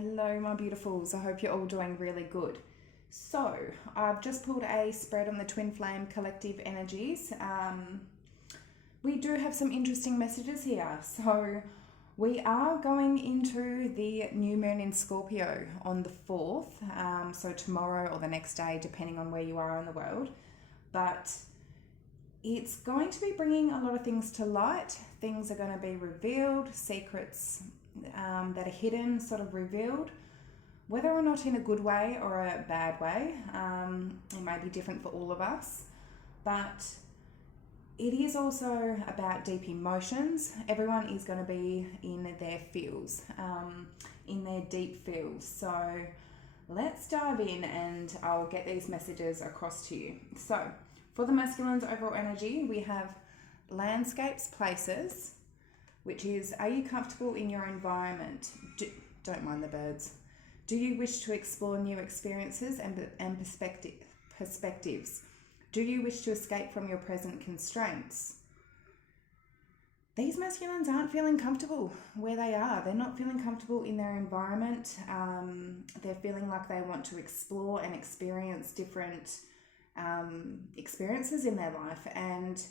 Hello, my beautifuls. I hope you're all doing really good. So, I've just pulled a spread on the Twin Flame collective energies. We do have some interesting messages here. So, we are going into the new moon in Scorpio on the 4th, so tomorrow or the next day, depending on where you are in the world. But it's going to be bringing a lot of things to light. Things are going to be revealed, secrets that are hidden, sort of revealed, whether or not in a good way or a bad way. It may be different for all of us, but it is also about deep emotions. Everyone is going to be in their feels, in their deep feels. So let's dive in and I'll get these messages across to you. So for the masculine's overall energy, we have landscapes, places, which is, are you comfortable in your environment? Don't mind the birds. Do you wish to explore new experiences and perspectives? Do you wish to escape from your present constraints? These masculines aren't feeling comfortable where they are. They're not feeling comfortable in their environment. They're feeling like they want to explore and experience different experiences in their life, and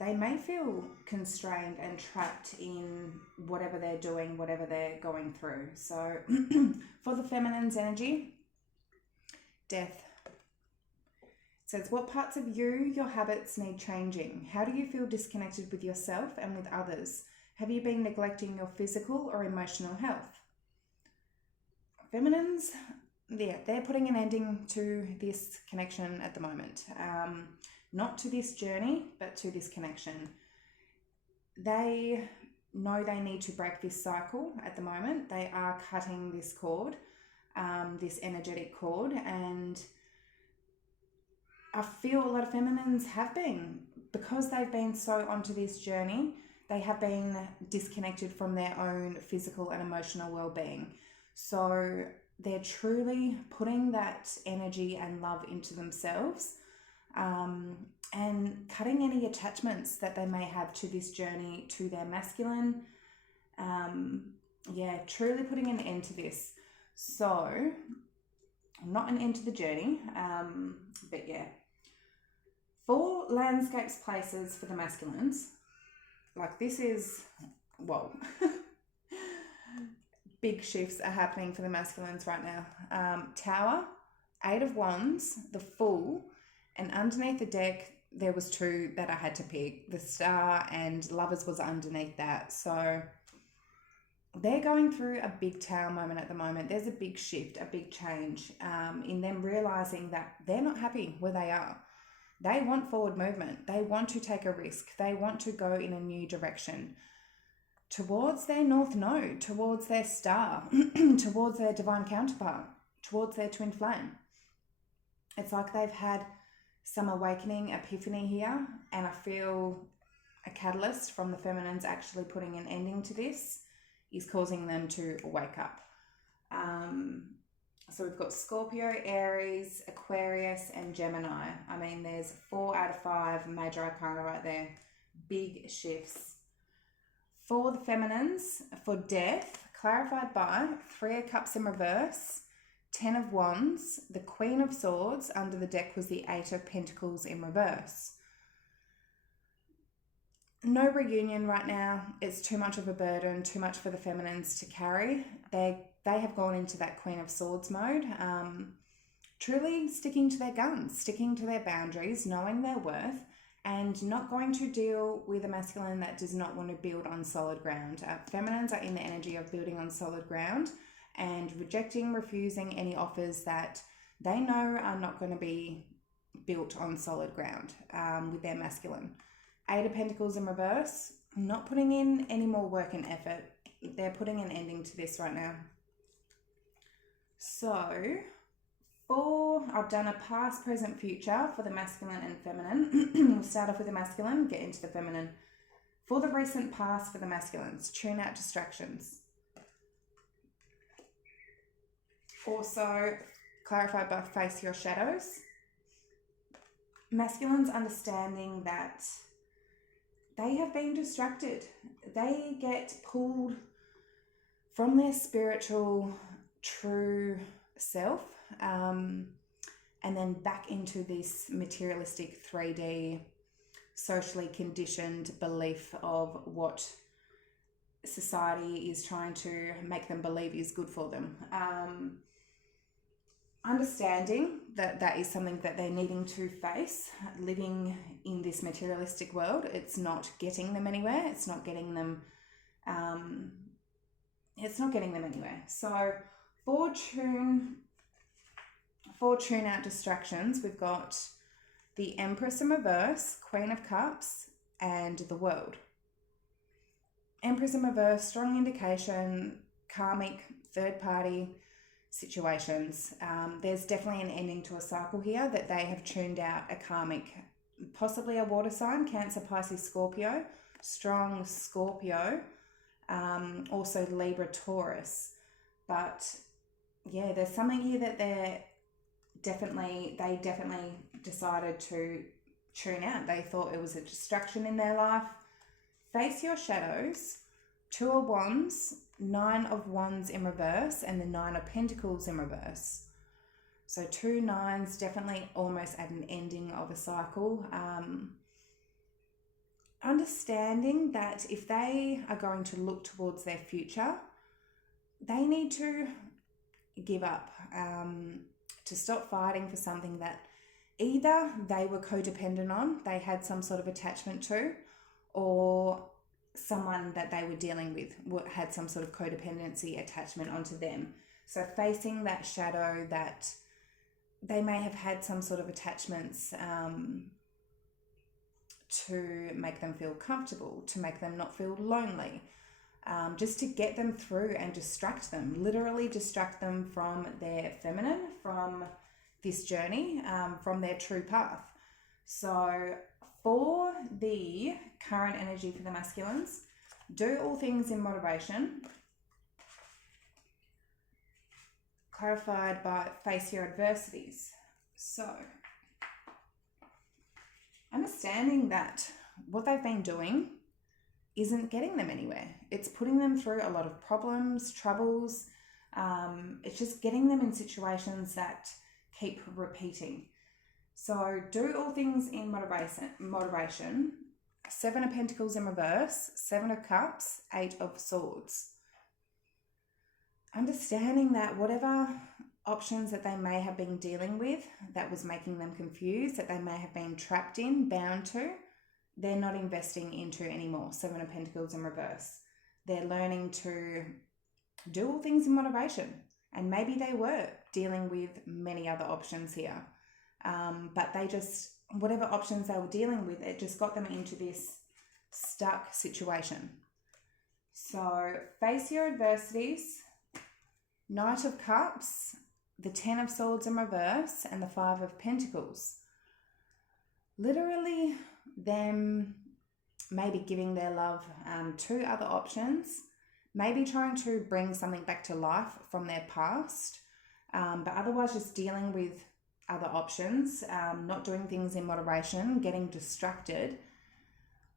they may feel constrained and trapped in whatever they're doing, whatever they're going through. So for the feminine's energy, death. It says, what parts of you, your habits need changing? How do you feel disconnected with yourself and with others? Have you been neglecting your physical or emotional health? Feminines, they're putting an ending to this connection at the moment. Not to this journey, but to this connection. They know they need to break this cycle at the moment. They are cutting this cord, this energetic cord, and I feel a lot of feminines have been, because they've been so onto this journey, they have been disconnected from their own physical and emotional well-being. So they're truly putting that energy and love into themselves, and cutting any attachments that they may have to this journey, to their masculine. Truly putting an end to this. So, not an end to the journey, but yeah. For landscapes, places for the masculines, like this is, whoa. Big shifts are happening for the masculines right now. Tower, 8 of Wands, the Fool, and underneath the deck, there was 2 that I had to pick. The Star and Lovers was underneath that. So they're going through a big Tower moment at the moment. There's a big shift, a big change in them realizing that they're not happy where they are. They want forward movement. They want to take a risk. They want to go in a new direction towards their North Node, towards their star, towards their divine counterpart, towards their twin flame. It's like they've had some awakening, epiphany here, and I feel a catalyst from the feminines actually putting an ending to this is causing them to wake up. So we've got Scorpio, Aries, Aquarius, and Gemini. I mean, there's 4 out of 5 major arcana right there. Big shifts. For the feminines, for death, clarified by 3 of Cups in reverse, 10 of Wands, the Queen of Swords. Under the deck was the 8 of Pentacles in reverse. No reunion right now. It's too much of a burden, too much for the feminines to carry. They have gone into that Queen of Swords mode, truly sticking to their guns, sticking to their boundaries, knowing their worth, and not going to deal with a masculine that does not want to build on solid ground. Feminines are in the energy of building on solid ground and rejecting, refusing any offers that they know are not going to be built on solid ground with their masculine. 8 of Pentacles in reverse, not putting in any more work and effort. They're putting an ending to this right now. So, I've done a past, present, future for the masculine and feminine. We'll start off with the masculine, get into the feminine. For the recent past for the masculines, tune out distractions. Also, clarified by face your shadows. Masculines understanding that they have been distracted. They get pulled from their spiritual true self, and then back into this materialistic 3D, socially conditioned belief of what society is trying to make them believe is good for them. Understanding that that is something that they're needing to face, living in this materialistic world. It's not getting them anywhere. It's not getting them anywhere. So for tune out distractions, we've got the Empress in reverse, Queen of Cups, and the World. Empress in reverse, strong indication, karmic, third party situations. There's definitely an ending to a cycle here, that they have tuned out a karmic, possibly a water sign, Cancer, Pisces, Scorpio, strong Scorpio, also Libra, Taurus. But yeah, there's something here that they definitely decided to tune out. They thought it was a distraction in their life. Face your shadows, 2 of Wands, 9 of Wands in reverse, and the 9 of Pentacles in reverse. So 2 nines, definitely almost at an ending of a cycle. Understanding that if they are going to look towards their future, they need to give up, to stop fighting for something that either they were codependent on, they had some sort of attachment to, or someone that they were dealing with had some sort of codependency attachment onto them. So facing that shadow, that they may have had some sort of attachments to make them feel comfortable, to make them not feel lonely, just to get them through and distract them, literally distract them from their feminine, from this journey, from their true path. So for the current energy for the masculines, do all things in moderation, clarified by face your adversities. So understanding that what they've been doing isn't getting them anywhere. It's putting them through a lot of problems, troubles. It's just getting them in situations that keep repeating. So do all things in moderation. 7 of Pentacles in reverse, 7 of Cups, 8 of Swords. Understanding that whatever options that they may have been dealing with that was making them confused, that they may have been trapped in, bound to, they're not investing into anymore. 7 of Pentacles in reverse. They're learning to do all things in moderation. And maybe they were dealing with many other options here. But they just, whatever options they were dealing with, it just got them into this stuck situation. So face your adversities. Knight of Cups, the 10 of Swords in reverse, and the 5 of Pentacles. Literally them maybe giving their love to other options, maybe trying to bring something back to life from their past, but otherwise just dealing with other options, not doing things in moderation, getting distracted.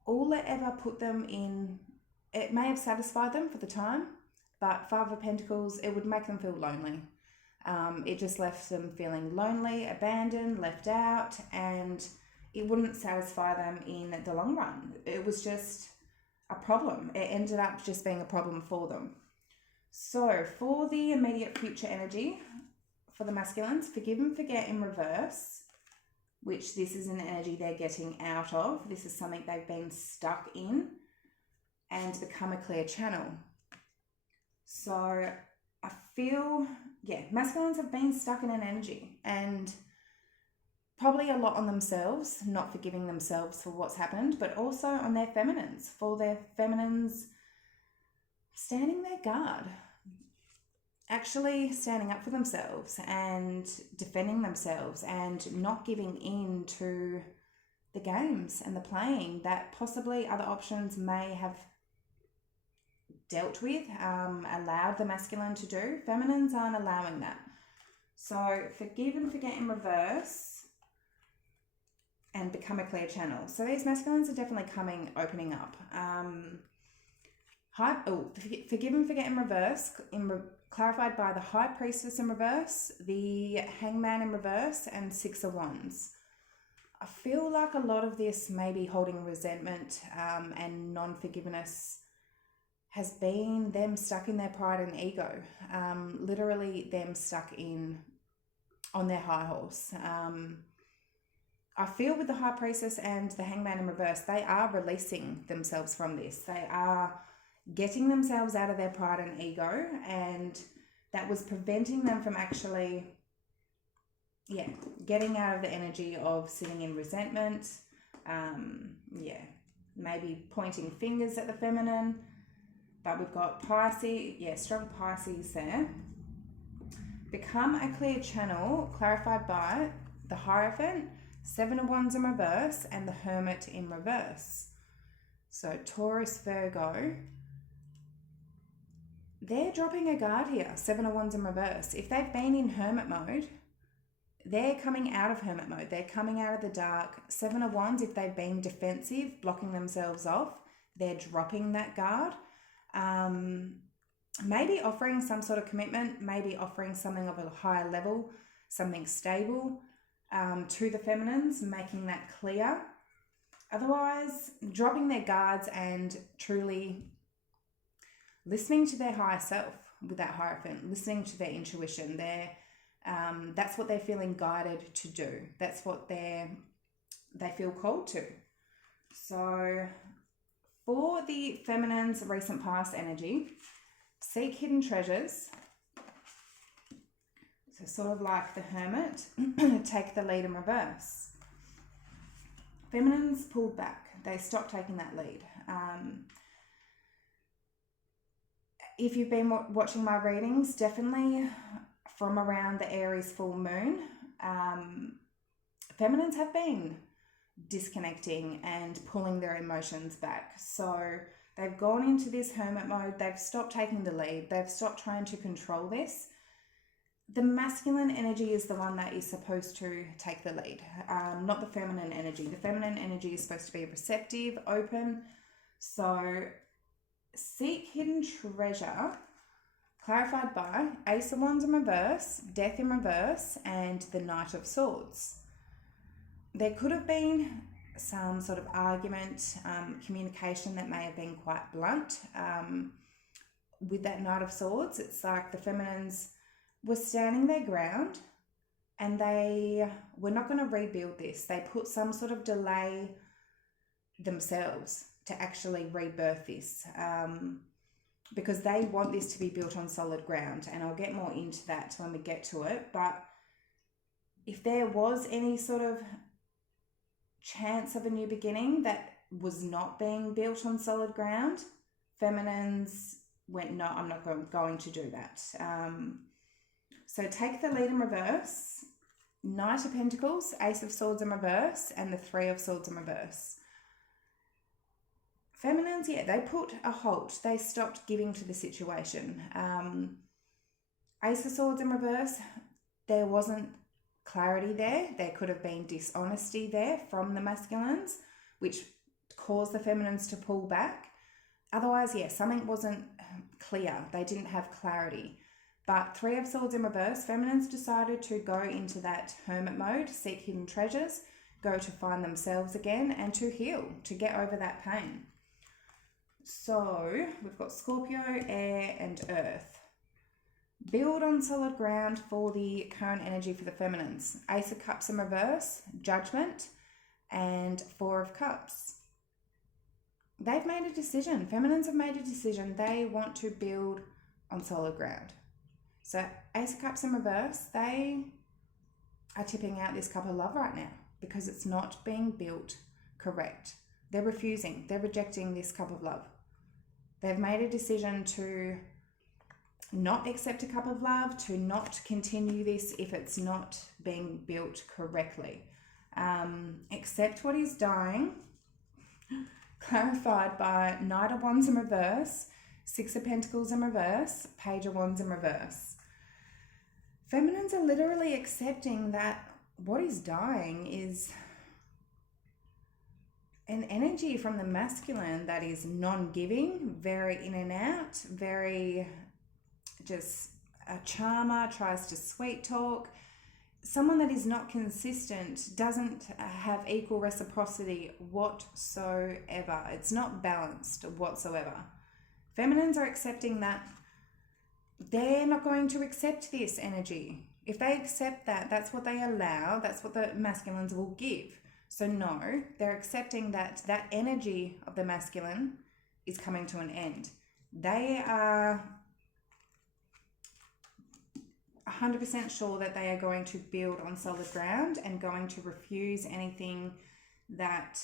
All it ever put them in, it may have satisfied them for the time, but 5 of Pentacles, it would make them feel lonely. It just left them feeling lonely, abandoned, left out, and it wouldn't satisfy them in the long run. It was just a problem. It ended up just being a problem for them. So for the immediate future energy, for the masculines, forgive and forget in reverse, which this is an energy they're getting out of. This is something they've been stuck in, and become a clear channel. So I feel, masculines have been stuck in an energy, and probably a lot on themselves, not forgiving themselves for what's happened, but also on their feminines, for their feminines standing their guard, actually standing up for themselves and defending themselves and not giving in to the games and the playing that possibly other options may have dealt with, allowed the masculine to do. Feminines aren't allowing that. So forgive and forget in reverse and become a clear channel. So these masculines are definitely opening up. Forgive and forget in reverse, clarified by the High Priestess in reverse, the Hangman in reverse, and Six of Wands. I feel like a lot of this may be holding resentment and non-forgiveness has been them stuck in their pride and ego, literally them stuck on their high horse. I feel with the High Priestess and the Hangman in reverse, they are releasing themselves from this. They are getting themselves out of their pride and ego, and that was preventing them from actually, getting out of the energy of sitting in resentment, maybe pointing fingers at the feminine. But we've got Pisces, strong Pisces there. Become a clear channel, clarified by the Hierophant, Seven of Wands in reverse, and the Hermit in reverse. So Taurus, Virgo, they're dropping a guard here, Seven of Wands in reverse. If they've been in Hermit mode, they're coming out of Hermit mode. They're coming out of the dark. Seven of Wands, if they've been defensive, blocking themselves off, they're dropping that guard. Maybe offering some sort of commitment, maybe offering something of a higher level, something stable to the feminines, making that clear. Otherwise, dropping their guards and truly listening to their higher self with that Hierophant, listening to their intuition. That's what they're feeling guided to do. That's what they feel called to. So for the feminine's recent past energy, seek hidden treasures. So sort of like the Hermit, take the lead in reverse. Feminines pulled back. They stopped taking that lead. If you've been watching my readings, definitely from around the Aries full moon, feminines have been disconnecting and pulling their emotions back. So they've gone into this hermit mode. They've stopped taking the lead. They've stopped trying to control this. The masculine energy is the one that is supposed to take the lead, not the feminine energy. The feminine energy is supposed to be receptive, open. So seek hidden treasure, clarified by Ace of Wands in reverse, Death in reverse, and the Knight of Swords. There could have been some sort of argument, communication that may have been quite blunt. With that Knight of Swords, it's like the feminines were standing their ground and they were not going to rebuild this. They put some sort of delay themselves to actually rebirth this, because they want this to be built on solid ground. And I'll get more into that when we get to it. But if there was any sort of chance of a new beginning that was not being built on solid ground, feminines went, no, I'm not going to do that. So take the lead in reverse, Knight of Pentacles, Ace of Swords in reverse, and the Three of Swords in reverse. Feminines, they put a halt. They stopped giving to the situation. Ace of Swords in reverse, there wasn't clarity there. There could have been dishonesty there from the masculines, which caused the feminines to pull back. Otherwise, something wasn't clear. They didn't have clarity. But Three of Swords in reverse, feminines decided to go into that hermit mode, seek hidden treasures, go to find themselves again, and to heal, to get over that pain. So we've got Scorpio, air, and earth. Build on solid ground for the current energy for the feminines. Ace of Cups in reverse, Judgment, and Four of Cups. They've made a decision. Feminines have made a decision. They want to build on solid ground. So Ace of Cups in reverse, they are tipping out this cup of love right now because it's not being built correct. They're refusing. They're rejecting this cup of love. They've made a decision to not accept a cup of love, to not continue this if it's not being built correctly. Accept what is dying, clarified by Knight of Wands in reverse, Six of Pentacles in reverse, Page of Wands in reverse. Feminines are literally accepting that what is dying is an energy from the masculine that is non-giving, very in and out, very just a charmer, tries to sweet talk. Someone that is not consistent, doesn't have equal reciprocity whatsoever. It's not balanced whatsoever. Feminines are accepting that they're not going to accept this energy. If they accept that, that's what they allow, that's what the masculines will give. So no, they're accepting that that energy of the masculine is coming to an end. They are 100% sure that they are going to build on solid ground and going to refuse anything that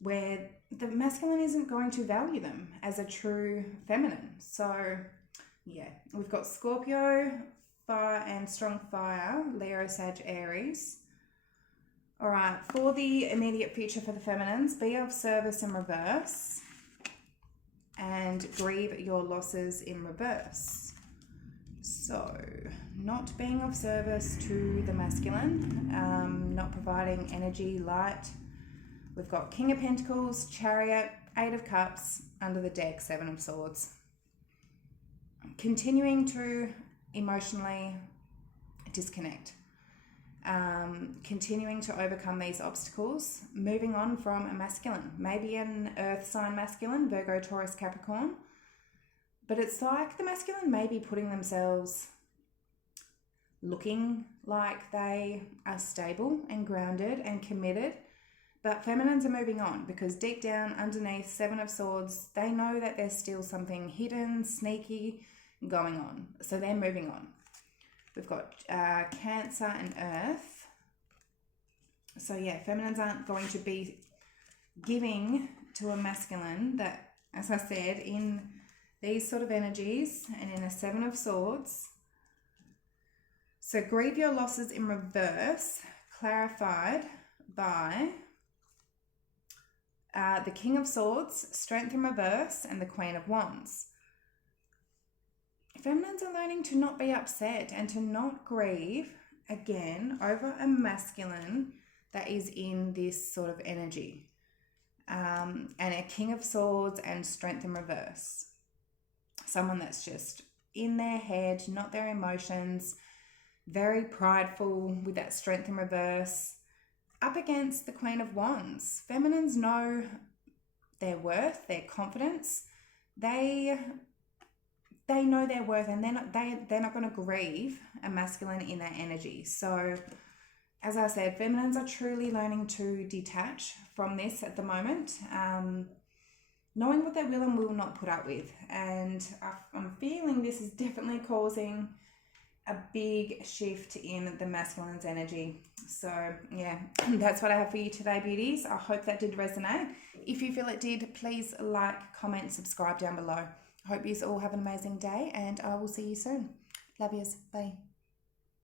where the masculine isn't going to value them as a true feminine. So yeah, we've got Scorpio, fire and strong fire, Leo, Sag, Aries. All right, for the immediate future for the feminines, be of service in reverse and grieve your losses in reverse. So, not being of service to the masculine, not providing energy, light. We've got King of Pentacles, Chariot, Eight of Cups, under the deck, Seven of Swords. Continuing to emotionally disconnect. Continuing to overcome these obstacles. Moving on from a masculine. Maybe an earth sign masculine, Virgo, Taurus, Capricorn. But it's like the masculine may be putting themselves looking like they are stable and grounded and committed. But feminines are moving on because deep down underneath, Seven of Swords, they know that there's still something hidden, sneaky going on. So they're moving on. We've got Cancer and Earth. So yeah, feminines aren't going to be giving to a masculine that, as I said, in these sort of energies and in a Seven of Swords. So grieve your losses in reverse, clarified by the King of Swords, Strength in reverse, and the Queen of Wands. Feminines are learning to not be upset and to not grieve again over a masculine that is in this sort of energy. And a King of Swords and Strength in reverse. Someone that's just in their head, not their emotions, very prideful with that Strength in reverse, up against the Queen of Wands. Feminines know their worth, their confidence. They know their worth, and they're not going to grieve a masculine in that energy. So, as I said, feminines are truly learning to detach from this at the moment. Knowing what they will and will not put up with. And I'm feeling this is definitely causing a big shift in the masculine's energy. So yeah, that's what I have for you today, beauties. I hope that did resonate. If you feel it did, please like, comment, subscribe down below. I hope you all have an amazing day, and I will see you soon. Love yous. Bye.